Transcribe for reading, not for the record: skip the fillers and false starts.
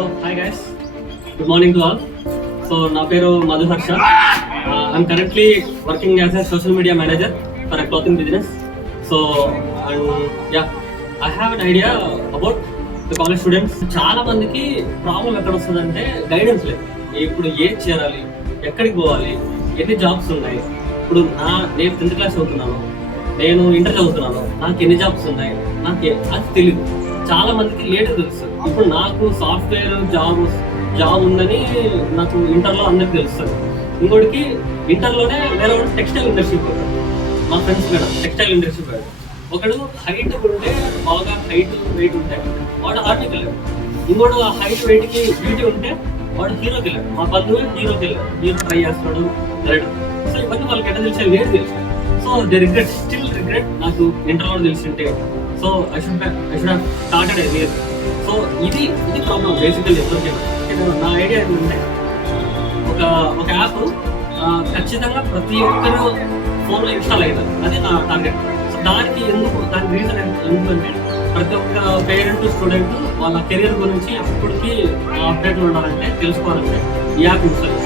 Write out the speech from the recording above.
So, hi guys. Good morning to all. So, na peru Madhu Harsha. I'm currently working as a social media manager for a clothing business. So, and yeah, I have an idea about the college students. చాలా మందికి problem ఎక్కడ వస్తుందంటే guidance లేదు. ఇప్పుడు ఏం చేయాలి, ఎక్కడికి పోవాలి, ఎన్ని జాబ్స్ ఉన్నాయి. ఇప్పుడు నేను 10th క్లాస్ చదువుతున్నాను, నేను ఇంటర్ చదువుతున్నాను, నాకు ఎన్ని జాబ్స్ ఉన్నాయి నాకు అది తెలియదు. చాలా మందికి లేట్ తెలుస్తుంది. ఇప్పుడు నాకు సాఫ్ట్వేర్ జాబ్ ఉందని నాకు ఇంటర్లో అందరికి తెలుస్తుంది. ఇంకోటికి ఇంటర్లోనే వేరే ఒకటి టెక్స్టైల్ ఇండస్ట్రీకి పోయాడు, మా ఫ్రెండ్స్ కూడా టెక్స్టైల్ ఇండస్ట్రీ పోయాడు. ఒకడు హైట్ ఉంటే బాగా హైట్ వెయిట్ ఉంటే వాడు ఆర్మీకి వెళ్ళాడు. ఇంకోటి ఆ హైట్ వెయిట్కి బ్యూటీ ఉంటే వాడు హీరోకి వెళ్ళాడు. మా బంధువు హీరోకి వెళ్ళాడు, హీరో ట్రై చేస్తున్నాడు వెళ్ళాడు. సో ఇవన్నీ వాళ్ళకి ఎట్లా తెలిసాయి లేదు తెలుసు. So they regret, still regret. నాకు ఇంటర్లో తెలిసింటే so I should have started earlier. So ఇది ప్రాబ్లం బేసికల్లీ ఎవరికైనా. నా ఐడియా ఏంటంటే ఒక యాప్ ఖచ్చితంగా ప్రతి ఒక్కరు ఫోన్లో ఇన్స్టాల్ అవుతుంది, అదే నా టార్గెట్. సో దాని రీజన్ ఎందుకంటే ప్రతి ఒక్క పేరెంట్ స్టూడెంట్ వాళ్ళ కెరీర్ గురించి ఎప్పటికీ అప్డేట్ ఉండాలంటే తెలుసుకోవాలంటే ఈ యాప్ ఇన్స్టాల్.